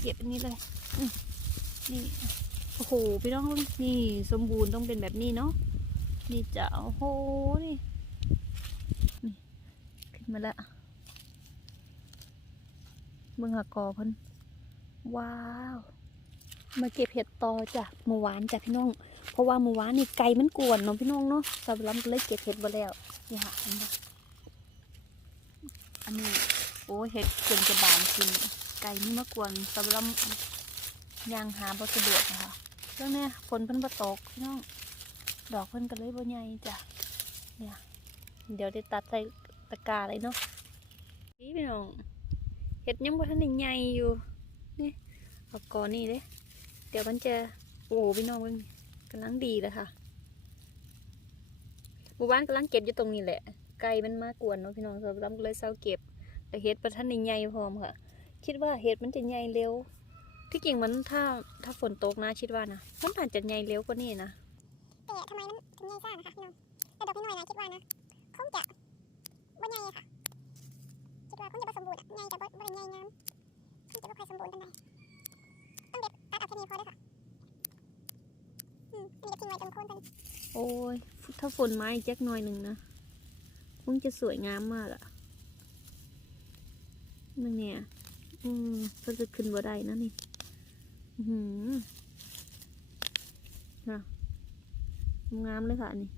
เก็บอันนี้เลยนี่โอ้โหพี่น้องนี่สมบูรณ์ต้องเป็นแบบนี้เนาะนี่จะโอ้โหนี่นี่ขึ้นมาละเบิ่งหากอเพิ่นว้าวมาเก็บเห็ดต่อจ้ะเมื่อวานจ้ะพี่น้อง เพราะว่าเมื่อวานนี่ไก่มันกวนเนาะพี่น้องเนาะสาวลำก็เลยเก็บเห็ดมาแล้วนี่ค่ะอันนี้โอ้เห็ดเกินจะบานจริง ไก่นี่มากวนสาวลำยางหาบสะดวกนะคะเรื่องเนี้ยฝนเพิ่นบ่ตกพี่น้องดอกเพิ่นก็เลยบ่ใหญ่จ้ะเนี่ยเดี๋ยวได้ตัดใส่ตะกร้าเลยเนาะนี่พี่น้องเห็ดยังบ่ทันได้ใหญ่อยู่นี่เอากอนนี่เด้เดี๋ยวมันจะโอ้โหพี่น้องเพิ่งกำลังดีเลยค่ะหมู่บ้านกำลังเก็บอยู่ตรงนี้แหละไก่มันมากวนเนาะพี่น้องเราก็เลยเศร้าเก็บแต่เห็ดประทันในใหญ่พร้อมค่ะ คิดว่าเห็ดมันจะใหญ่เร็ว ที่จริงมันถ้าถ้าฝนตกนะคิดว่านะมันอาจจะใหญ่เร็วกว่านี้นะแต่ทำไมมันถึงใหญ่ซ่านะคะพี่น้องแต่ดอกพี่น้อยนะคิดว่านะคงจะบ่ใหญ่ค่ะคิดว่าคงจะผสมบูรณ์อะใหญ่แต่บ่บ่ได้ใหญ่งามคงจะบ่ค่อยสมบูรณ์ปานใดต้องเด็ดตัดเอาแค่นี้พอเด้อค่ะอืมอันนี้ก็ทิ้งไว้จนโคนเพิ่นโอ้ยถ้าฝนมาอีกแจ็คหน่อยหนึ่งนะคงจะสวยงามมากอะมึงเนี่ย อืมเพิ่นจะขึ้นบ่ได้นะนี่หือนะงามเลยค่ะนี่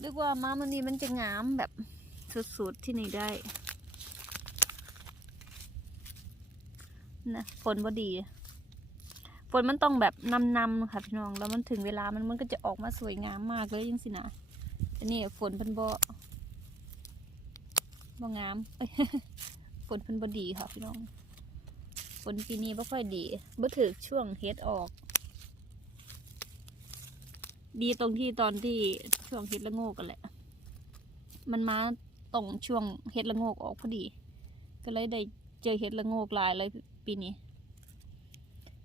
เรียกว่ามามันนี้มันจะงามแบบสุดๆที่ไหนได้นะฝนบ่ดีฝนมันต้องแบบนำๆค่ะพี่น้องแล้วมันถึงเวลามันมันก็จะออกมาสวยงามมากเลยยังสินะแต่นี่ฝนเพิ่นบ่ บ่งามฝนเพิ่นบ่ดีค่ะพี่น้องฝนปีนี้บ่ค่อยดีบ่ถึกช่วงเฮ็ดออก ดีตรงที่ตอนที่ช่วงเฮ็ดละโงกกันแหละ มันมาตรงช่วงเฮ็ดละโงกออกพอดี ก็เลยได้เจอเฮ็ดละโงกหลายเลยปีนี้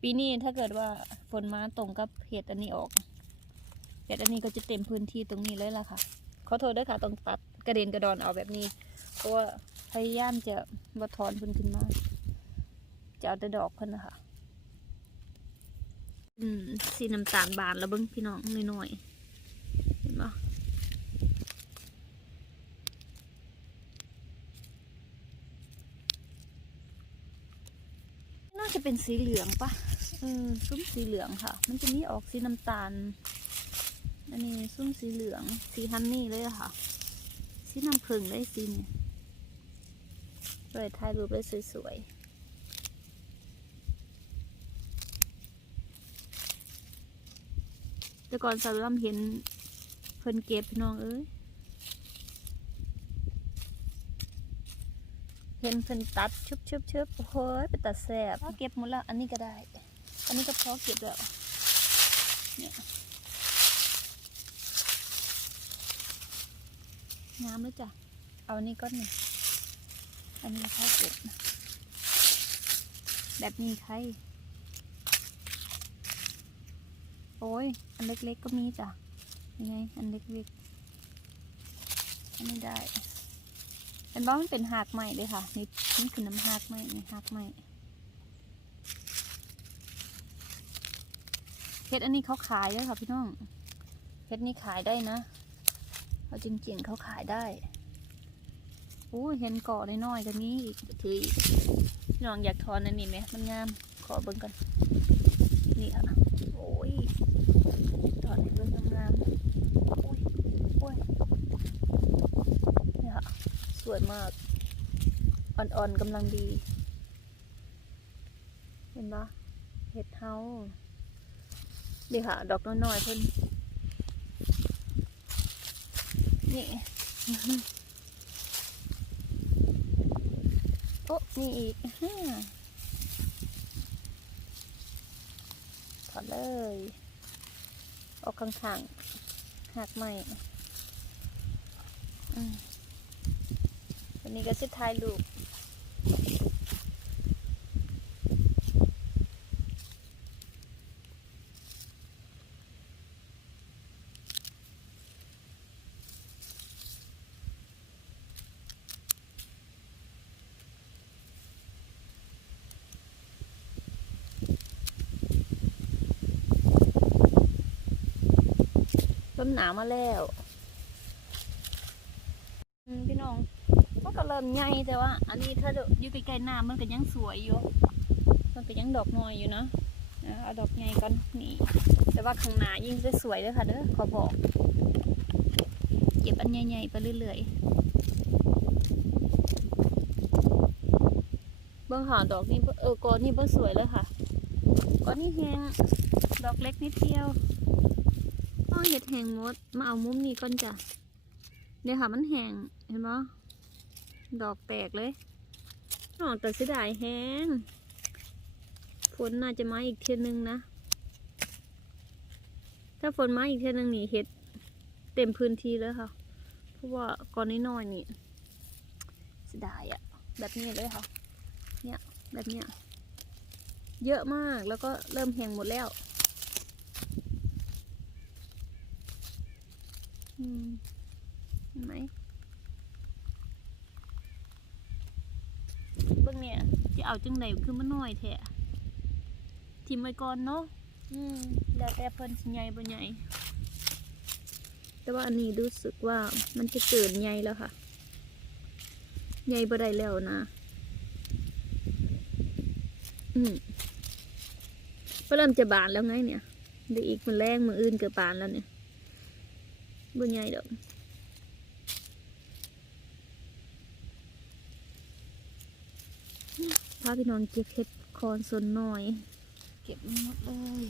ปีนี้ถ้าเกิดว่าฝนมาตรงกับเห็ดอันนี้ออกเห็ดอันนี้ก็จะเต็มพื้นที่ตรงนี้เลยล่ะค่ะขอโทษด้วยค่ะต้องตัด กระเด็นกระดอนเอาแบบนี้ เพราะว่าพยายามจะบัทอนเพิ่นขึ้นมาจะเอาแต่ดอกเพิ่นนะคะอืมสีน้ำตาลบานแล้วเบิ้งพี่น้องน้อยๆเห็นปะน่าจะเป็นสีเหลืองปะเออซุ้มสีเหลืองค่ะ มันจะมีออกสีน้ำตาล อันนี้ซุ้มสีเหลือง สีฮันนี่เลยอะค่ะ สีน้ำผึ้งเลยสีนี่เลยถ่ายรูปเลยสวยๆแต่ก่อนสาวลำเห็นเพิ่นเก็บพี่น้องเอ้ยเห็นเพิ่นตัดชุบชุบชุบโอ้โหเป็นตัดแสบเก็บหมดแล้วอันนี้ก็ได้ อันนี้ก็พอเก็บแล้วเนี่ย น้ำแล้วจ้ะ เอาอันนี้ก้อนหนึ่งอันนี้พอเก็บนะแบบนี้ใคร โอ้ย อันเล็กๆก็มีจ้ะยังไง อันเล็กๆอันนี้ได้เป็นบ้ามันเป็นหากใหม่เลยค่ะ นี่นี่คือน้ำหากใหม่นี่หากใหม่เฮ็ดอันนี้เขาขายด้วยค่ะพี่น้องเฮ็ดนี่ขายได้นะ เอาจริงๆเขาขายได้โอ้เห็นเกาะน้อยๆก็มีอีกถืออีกพี่น้องอยากทอนอันนี้ไหมมันงามขอเบิ่งกันนี่ค่ะโอ้ยถอนเบิ่งงามโอ้ยโอ้ยนี่ค่ะสวยมากอ่อนๆกำลังดี เห็นปะเห็ดเฮาดีค่ะ ดอกน้อยๆเพิ่น นี่โอ้มีอีกฮ่ถอดเลย ออกข้างๆหักใหม่อันนี้ก็จะถ่ายรูป ต้นหนามาแล้วพี่น้องมันก็เริ่มใหญ่แต่ว่า อันนี้ถ้าอยู่ใกล้ๆหน้ามันก็ยังสวยอยู่ มันก็ยังดอกน้อยอยู่เนาะเอาดอกใหญ่ก่อนนี่ แต่ว่าข้างหน้ายิ่งจะสวยเลยค่ะเด้อขอบอก เก็บอันใหญ่ๆไปเรื่อยๆเบื้องหาดอกนี้เออกอนนี่เบื้สวยเลยค่ะกอนนี่แหงดอกเล็กนิดเดียว แหงหมด มาเอามุมนี้ก่อนจ้ะเดี๋ยวค่ะมันแหงเห็นไหมดอกแตกเลยอ๋อแต่เสียดายแหงฝนน่าจะมาอีกเทียนึงนะ ถ้าฝนมาอีกเทียนึงนี่เห็ดเต็มพื้นที่แล้วค่ะ เพราะว่าก่อนน้อยๆนี่เสียดายอะแบบนี้เลยค่ะ เนี่ยแบบเนี้ยเยอะมากแล้วก็เริ่มแห้งหมดแล้ว อืม เห็นไหมเบิ่งเนี่ยจะเอาจังไหนคือมันน้อยแท้ทิมไว้ก่อนเนาะอืมแล้วแต่เพิ่นสิใหญ่บ่ใหญ่แต่ว่าอันนี้รู้สึกว่ามันจะเกินใหญ่แล้วค่ะ ใหญ่บ่ได้แล้วนะ อืมก็เริ่มจะบานแล้วไงเนี่ยเดี๋ยวอีกมันแรงมืออื่นเกิดบานแล้วเนี่ย บ่ใหญ่ดอกพาพี่นอนเก็บเห็ดคอนส่วนน้อย เก็บหมดเลย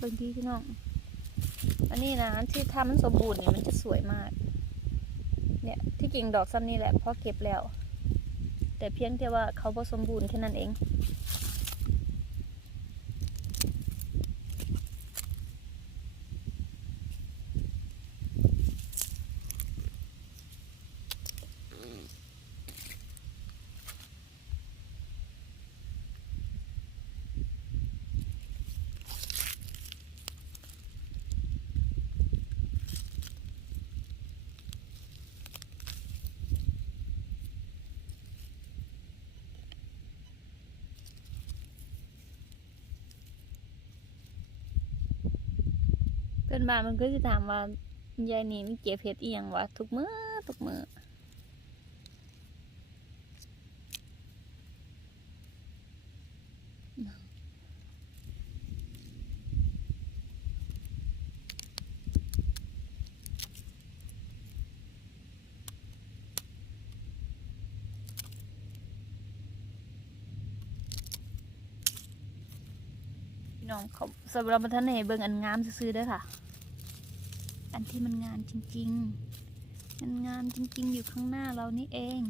บางทีพี่น้อง อันนี้นะที่ทำมันสมบูรณ์เนี่ยมันจะสวยมาก เนี่ยที่จริงดอกซ้ำนี่แหละเพราะเก็บแล้ว แต่เพียงแต่ว่าเขาผสมบูรณ์แค่นั้นเอง เพื่อนบ้านมันก็จะถามว่ายายนี่มันเก็บเห็ดอีหยังวะทุกมือทุกมือ สำหรับท่านเห็นเบิ่งอันงามซื้อๆเด้อค่ะ อันที่มันงามจริงๆ มันงามจริง ๆ อยู่ข้างหน้าเรานี่เอง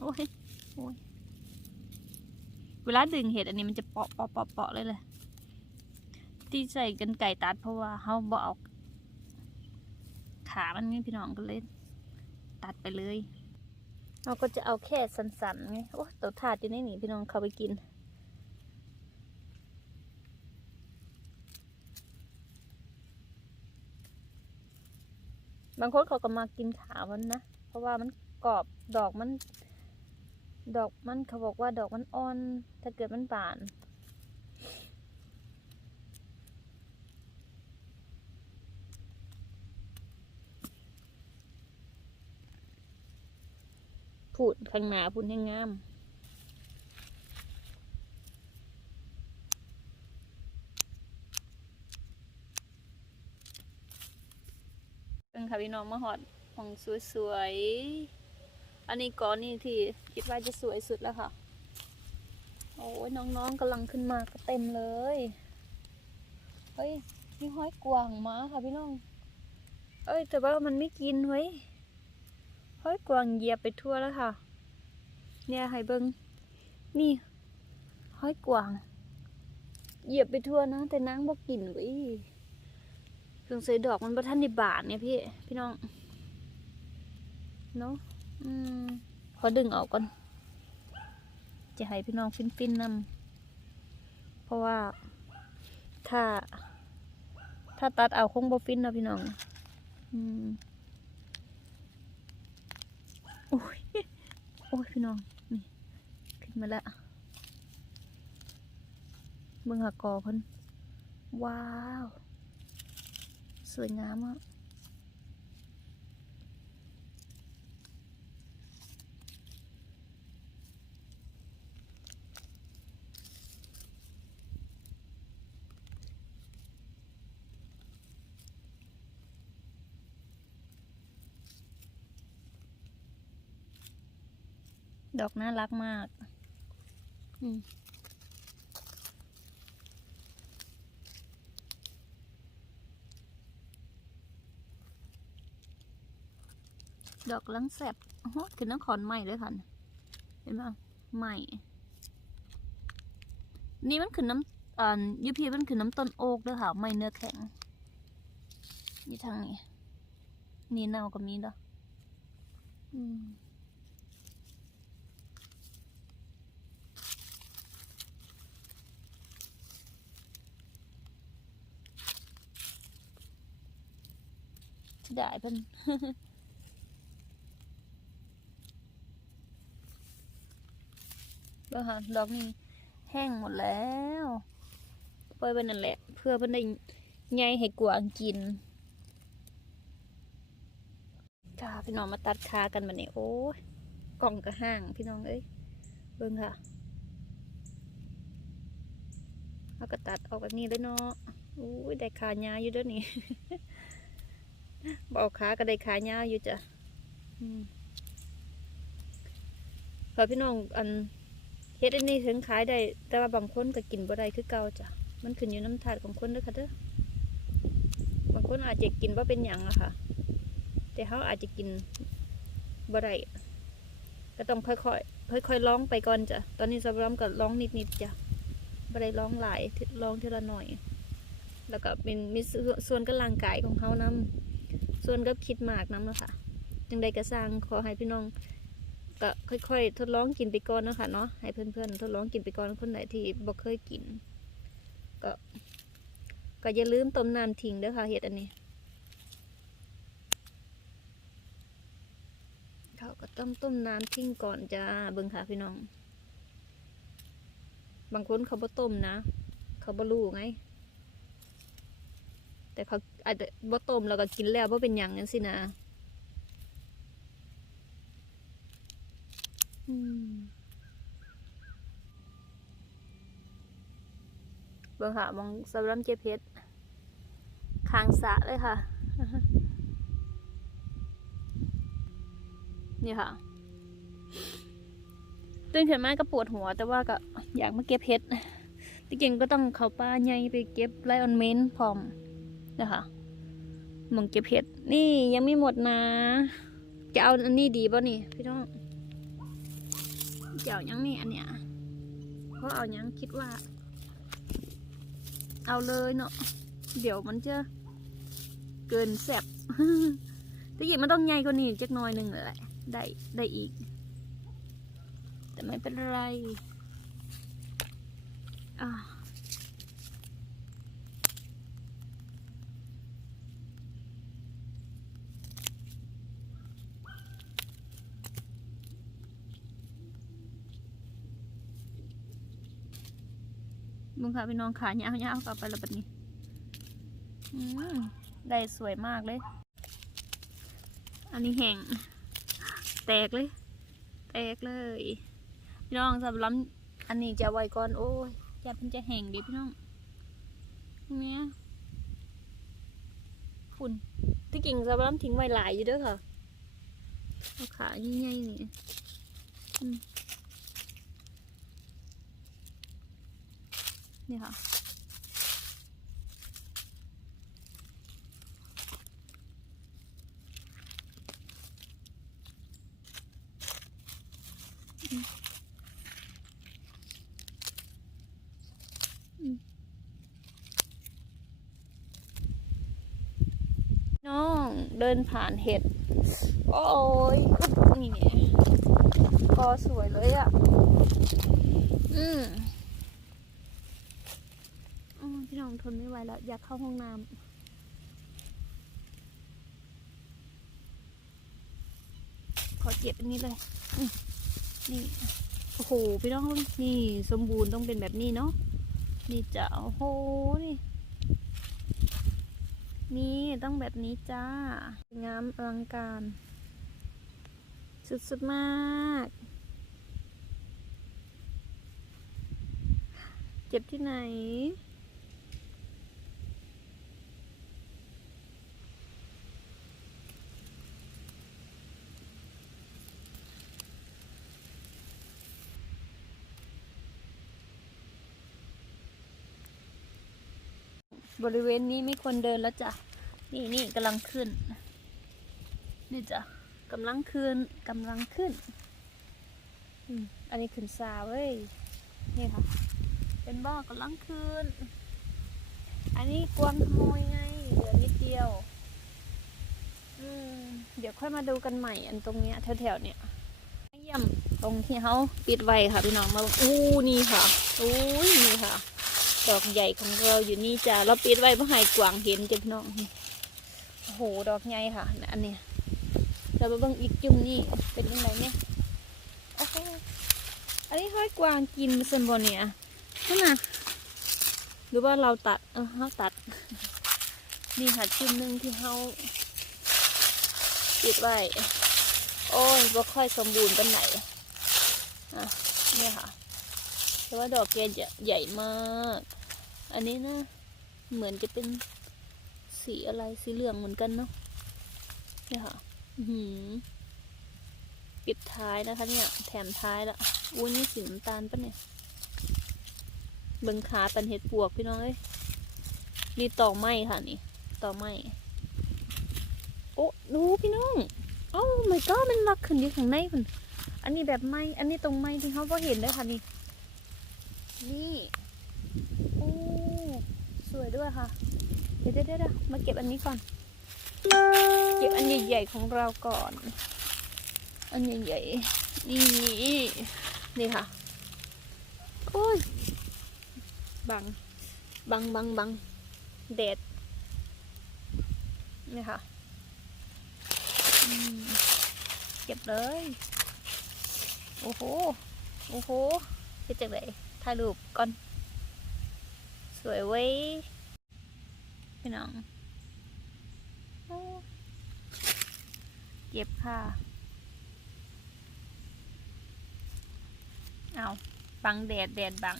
โอ้ย โอ้ย เวลาดึงเห็ดอันนี้มันจะเปาะเปาะเปาะเปาะเลยเลย ที่ใส่กันไก่ตัดเพราะว่าเขาบอาขามันนี่พี่น้องก็เลย ตัดไปเลยเราก็จะเอาแค่สันๆไง โอ้ตัวถาดอยู่ในนี่พี่น้องเขาไปกิน บางคนเขาก็มากินขามันนะ เพราะว่ามันกรอบดอกมัน ดอกมันเขาบอกว่าดอกมันอ่อน ถ้าเกิดมันบานพูดข้างหน้าพูดให้งาม เป็นค่ะ พี่น้องมาหอดของสวยๆ อันนี้ก้อนนี่ที่คิดว่าจะสวยสุดแล้วค่ะ โอ้ยน้องๆกำลังขึ้นมาก็เต็มเลย เฮ้ยนี่ห้อยกวางมาค่ะพี่น้อง เอ้ย แต่ว่ามันไม่กินเว้ยห้อยกวางเหยียบไปทั่วแล้วค่ะ เนี่ยให้เบิงนี่ห้อยกวาง เหยียบไปทั่วนะ แต่นางบอกกินเว้ย สงสัยดอกมันประทันในบาทเนี่ยพี่ พี่น้อง เนาะอืมขอดึงออกก่อน จะให้พี่น้องฟินฟินๆนำเพราะว่า ถ้า ถ้าตัดเอาคงบ่ฟินนะพี่น้อง อืมโอ้ย โอ้ยพี่น้อง นี่ขึ้นมาแล้วเบิ่งหากอเพิ่นว้าว สวยงามอะดอกน่ารักมาก อืม ดอกลังแสบโอ้โหคือน้ำขอนใหม่เลยค่ะเห็นไหมใหม่ นี่มันคือน้ำอ่ายูพีมันคือน้ำต้นโอ๊กด้วยค่ะไม่เนื้อแข็งนี่ทางนี้ นี่เน่าก็มีเด้ออืมได้เพิ่น แล้วค่ะดอกนี้แห้งหมดแล้วปล่อยไปนั่นแหละ เพื่อเพิ่นได้ใยให้กวางกินค่ะพี่น้องมาตัดขากันมาเนี่ยโอ้ยกล่องก็ห่างพี่น้องเอ้ยเบิ่งค่ะเอาก็ตัดออกแบบนี้เลยเนาะโอ้ยได้ขาหญ้าอยู่เด้วยนี่บอกขาก็ได้ขายาอยู่จ้ะอืมพอพี่น้องอัน เฮ็ดอันนี้ถึงขายได้ แต่ว่าบางคนก็กินบ่ได้คือเก่าจ้ะ มันขึ้นอยู่น้ำถาดของคนเด้อค่ะเด้อ บางคนอาจจะกินว่าเป็นหยังอะค่ะ แต่เขาอาจจะกินบ่ได้ก็ต้องค่อยๆ ค่อยๆลองไปก่อนจ้ะ ตอนนี้สำหรับก็ลองนิดๆจ้ะบ่ได้ลองหลายลองทีละหน่อย แล้วก็เป็นมีส่วนกับร่างกายของเขานำส่วนกับคิดมากน้ำเนาะค่ะจังใดก็สร้างขอให้พี่น้อง ก็ค่อยๆ ทดลองกินไปก่อนนะคะเนาะให้เพื่อนๆทดลองกินไปก่อนคนไหนที่บ่เคยกิน ก็ก็อย่าลืมต้มน้ำทิ้งเด้อค่ะเห็ดอันนี้เขาก็ต้องต้มน้ำทิ้งก่อนจ้าเบิ่งค่ะพี่น้อง บางคนเขาบ่ต้มนะ เขาบ่รู้ไง แต่เขาอาจจะบ่ต้มแล้วก็กินแล้วบ่เป็นหยังนั่นสินะอืม เบิ่งค่ะมองสำหรับเจ็บเพชรคางสะเลยค่ะ นี่ค่ะตื่นขึ้นมาก็ปวดหัว แต่ว่าก็อยากมาเก็บเพชรที่จริงก็ต้องเข้าป่าใหญ่ไปเก็บไลออนเมนพร้อมนะคะมองเก็บเห็ดนี่ยังไม่หมดนะ จะเอาอันนี้ดีป่ะนี่ พี่น้อง จะเอายังนี่อันเนี้ยเพราะเอายังคิดว่า เอาเลยเนาะเดี๋ยวมันจะเกินแสบแต่ยิ่งมันต้องใหญ่กว่านี้จักหน้อยหนึ่งแหละได้ได้อีก แต่ไม่เป็นไรอ่า มึงค่ะพี่น้องขายาวๆกลับไปแล้วแบบนี้อได้สวยมากเลย อันนี้แห้งแตกเลย แตกเลย พี่น้องสำหรับอันนี้จะไวก่อนโอ้ยจะมันจะแห้งดิพี่น้องเนี่ยฝุ่นที่กิ่งสำหรับทิ้งไว้หลายอยู่ด้วยค่ะเอาขาใหญ่ๆนี่อืม นี่ค่ะ น้องเดินผ่านเห็ด โอ้ยนี่พอสวยเลยอะ อืม พี่น้องทนไม่ไหวแล้ว อยากเข้าห้องน้ำขอเก็บอันนี้เลย นี่ โอ้โห พี่น้อง นี่สมบูรณ์ต้องเป็นแบบนี้เนาะ นี่จ้ะโอ้โห นี่ นี่ต้องแบบนี้จ้า งามอลังการ สุดๆมาก เจ็บที่ไหน บริเวณนี้ไม่ควรเดินแล้วจ้ะ นี่นี่กำลังขึ้น นี่จ้ะกำลังขึ้นกำลังขึ้นอันนี้ขึ้นซาเว้ย นี่ค่ะ เป็นบ่อกำลังขึ้น อันนี้กวางขโมยไง เหลือนิดเดียว อืม เดี๋ยวค่อยมาดูกันใหม่อันตรงเนี้ยแถวๆเนี้ยเยี่ยมตรงที่เขาปิดไว้ค่ะพี่น้องมาอู้นี่ค่ะอู้นี่ค่ะ ดอกใหญ่ของเราอยู่นี่จ้ะเราปิดไว้เพื่อให้กวางเห็นจ้ะพี่น้องนี่โอ้โหดอกใหญ่ค่ะ อันเนี้ยเราไปเบิ่งอีกจุ่มนี่เป็นยังไงเนี่ยโอ้โหอันนี้ห้อยกวางกินเซนบอเนี่ยนั่นน่ะหรือว่าเราตัดเออเราตัด นี่ค่ะจุ่มหนึ่งที่เขาปิดไว้โอ้ยบ่ค่อยสมบูรณ์กันไหนอะเนี่ยค่ะแต่ว่าดอกแกใหญ่มาก อันนี้นะ เหมือนจะเป็นสีอะไรสีเหลืองเหมือนกันเนาะเนี่ยค่ะหือปิดท้ายนะคะเนี่ย แถมท้ายละอุ้ยนี่สีน้ำตาลปะเนี่ยเบิงขาเป็นเห็ดปวกพี่น้องเอ้ยนี่ต่อไม้ค่ะนี่ต่อไม้โอ้ดูพี่น้องเอ้าไม่ก็มันลักขึ้นอยู่ข้างในคุณอันนี้แบบไม้อันนี้ตรงไม้ที่เขาพอเห็นเลยค่ะนี่นี่ ด้วยค่ะ เดี๋ยวเดี๋ยวมาเก็บอันนี้ก่อน เก็บอันใหญ่ๆของเราก่อน อันใหญ่ๆนี่นี่ค่ะโอ้ยบัง บังบังบังแดดนี่ค่ะเก็บเลย โอ้โห โอ้โหเฮ็ดจังไดถ่ายรูปก่อน สวยเว้ย พี่น้องเก็บค่ะ เอาบังแดดแดดบัง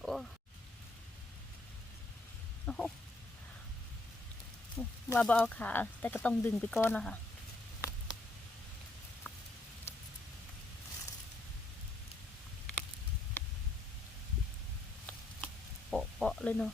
โอ้ว่าบเอาขา แต่ก็ต้องดึงไปก้อนนะคะโปะเปะเลยเนาะ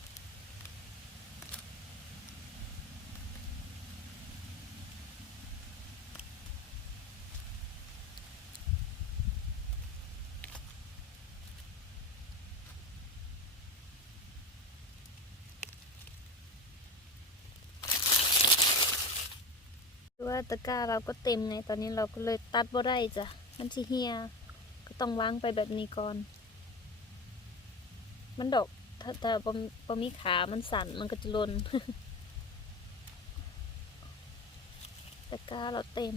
คือว่าตะกร้าเราก็เต็มไงตอนนี้เราก็เลยตัดบ่ได้จ้ะมันสิเฮียก็ต้องวางไปแบบนี้ก่อน มันดอกถ้าถ้าบ่มบ่มีขามันสั่นมันก็จะลนตะกร้าเราเต็ม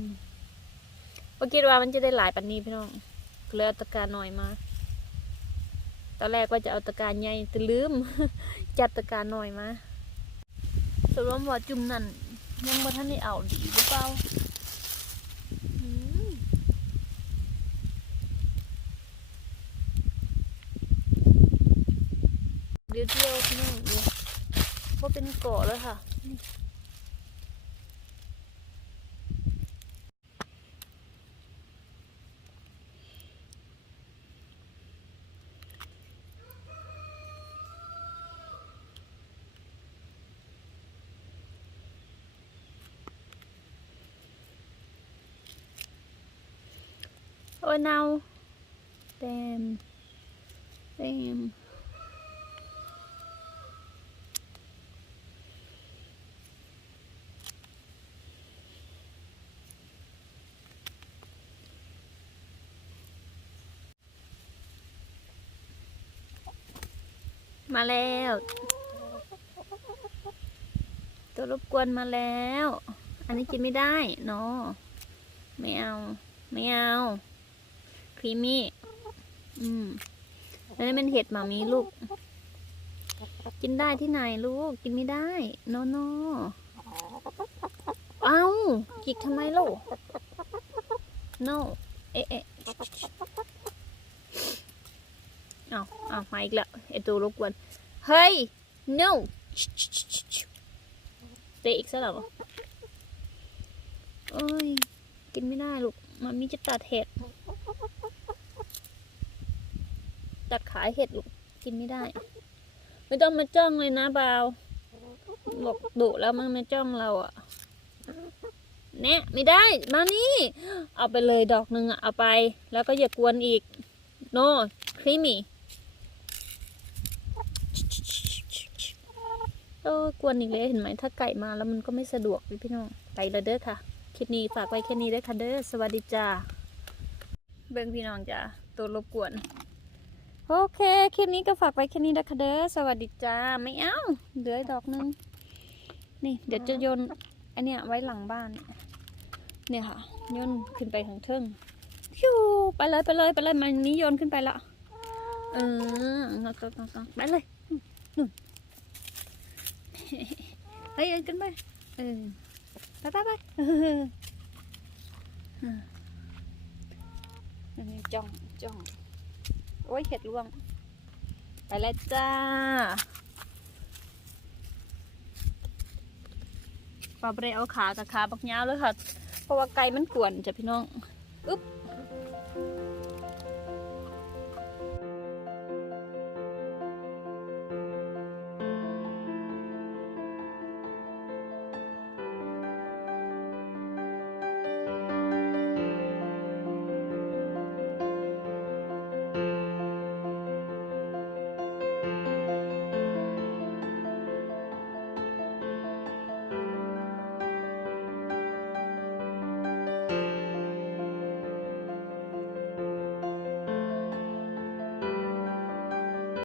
บ่คิดว่ามันจะได้หลายปันนี้พี่น้องเลยเอาตะกร้าน้อยมาตอนแรกว่าจะเอาตะกร้าใหญ่แต่ลืม จัดตะกร้าน้อยมาสรุปว่าจุ่มนั่น ยังบ่ทันได้เอาดีหรือเปล่าเดี๋ยวเที่ยวพี่น้องเดี๋ยวว่าเป็นเกาะแล้วค่ะ เนาเต็มเต็มมาแล้ว ตัวรบกวนมาแล้ว อันนี้กินไม่ได้เนาะไม่เอา ไม่เอา ครีมมี่อืมอันนี้เป็นเห็ดหมามีลูก กินได้ที่ไหนลูก กินไม่ได้โนโนเอาจิกทำไมลูก no เอ๊ะเอ๊ะเอาเอามาอีกแล้วไอตัวรบกวน เฮ้ย no เตะอีกซะแล้วเหรอโอ้ย กินไม่ได้ลูก มันมีจะตัดเห็ด ตัดขายเห็ดลูกกินไม่ได้ ไม่ต้องมาจ้องเลยนะบาวบอกดุแล้วมันมาจ้องเราอะเนี่ยไม่ได้มานี่ เอาไปเลยดอกหนึ่งอะเอาไป แล้วก็อย่ากวนอีก โนครีมี่โอ้กวนอีกเลยเห็นไหมถ้าไก่มาแล้วมันก็ไม่สะดวกพี่น้องไปเลยเด้อค่ะคลิปนี้ฝากไว้แค่นี้เด้อค่ะเด้อสวัสดีจ้าเบิ้งพี่น้องจ้าตัวรบกวน โอเค คลิปนี้ก็ฝากไว้แค่นี้นะคะเด้อ สวัสดีจ้า ไม่เอาเหลือยดอกหนึง นี่ เดี๋ยวจะโยนไอเนี้ยไว้หลังบ้าน เนี่ยค่ะ โยนขึ้นไปทางเทิงฟิวไปเลยไปเลยไปเลย มันนี้โยนขึ้นไปละ เออเอาต่อต่อไปเลยนู่นไปโยนขึ้นไป เออ ไปไปไปจ้องจ้อง โอ้ยเห็ดร่วง ไปแล้วจ้าปลาเบรเอาขากับขาบักยาวเลยค่ะ เพราะว่าไก่มันกวนจ้ะพี่น้อง อึ๊บ